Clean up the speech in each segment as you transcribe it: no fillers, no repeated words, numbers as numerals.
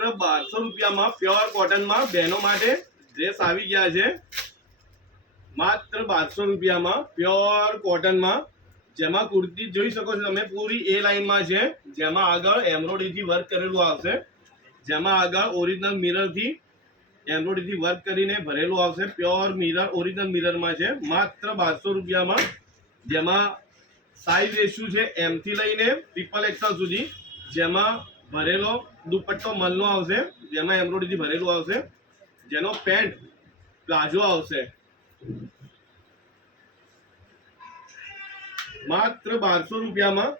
માત્ર 1200 રૂપિયામાં પ્યોર કોટનમાં બહેનો માટે ડ્રેસ આવી ગયા છે। માત્ર 1200 રૂપિયામાં પ્યોર કોટનમાં, જેમાં કુર્તી જોઈ શકો છો તમે પૂરી એ લાઈનમાં છે, જેમાં આગળ એમ્બ્રોઇડરીથી વર્ક કરેલું આવશે, જેમાં આગળ ઓરિજિનલ મિરરથી એમ્બ્રોઇડરીથી વર્ક કરીને ભરેલું આવશે। પ્યોર મિરર ઓરિજિનલ મિરરમાં છે, માત્ર 1200 રૂપિયામાં, જેમાં સાઈઝ રેશિયો છે M થી લઈને XXL સુધી, જેમાં ભરેલો દુપટ્ટો મલનો આવશે, જેમાં એમ્બ્રોઇડરીથી ભરેલું આવશે, જેનો પેન્ટ પ્લાઝો આવશે। માત્ર 1200 રૂપિયામાં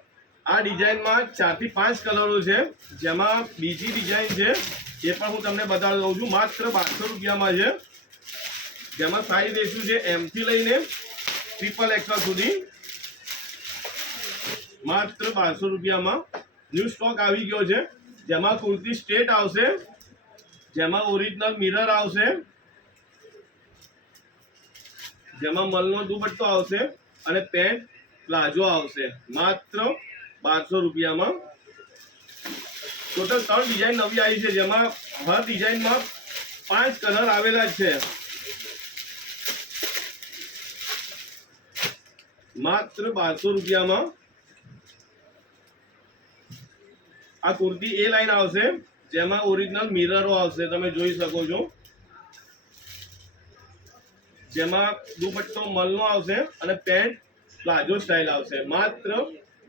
આ ડિઝાઇનમાં 4 થી 5 કલરો છે, જેમાં બીજી ડિઝાઇન છે એ પણ હું તમને બતાવી દઉં છું। માત્ર 1200 રૂપિયામાં છે, જેમાં સાઈઝ રેશિયો છે M થી લઈને XXL સુધી, માત્ર 1200 રૂપિયામાં ન્યૂ સ્ટોક આવી ગયો છે, જેમાં કુર્તી સ્ટ્રેટ આવશે, જેમાં ઓરિજિનલ મિરર આવશે, જેમાં મલનો દુપટ્ટો આવશે અને પેન્ટ પ્લાઝો આવશે। માત્ર 1200 રૂપિયામાં ટોટલ 3 ડિઝાઇન નવી આવી છે, જેમાં હર ડિઝાઇનમાં 5 કલર આવેલા છે। માત્ર 1200 રૂપિયામાં આ કુર્તી એ લાઈન આવશે, જેમાં ઓરિજિનલ મિરરો આવશે, તમે જોઈ શકો છો, જેમાં દુપટ્ટો મલનો આવશે અને પેન્ટ પ્લાઝો સ્ટાઇલ આવશે। માત્ર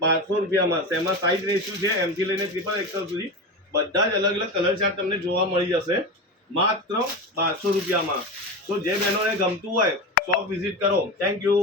1200 રૂપિયામાં, તેમાં સાઈઝ રેશિયો છે M થી લઈને XXL સુધી, બધા જ અલગ અલગ કલર ચાર્ટ તમને જોવા મળી જશે। માત્ર 1200 રૂપિયામાં। તો જે બહેનોને ગમતું હોય શોપ વિઝિટ કરો। Thank you.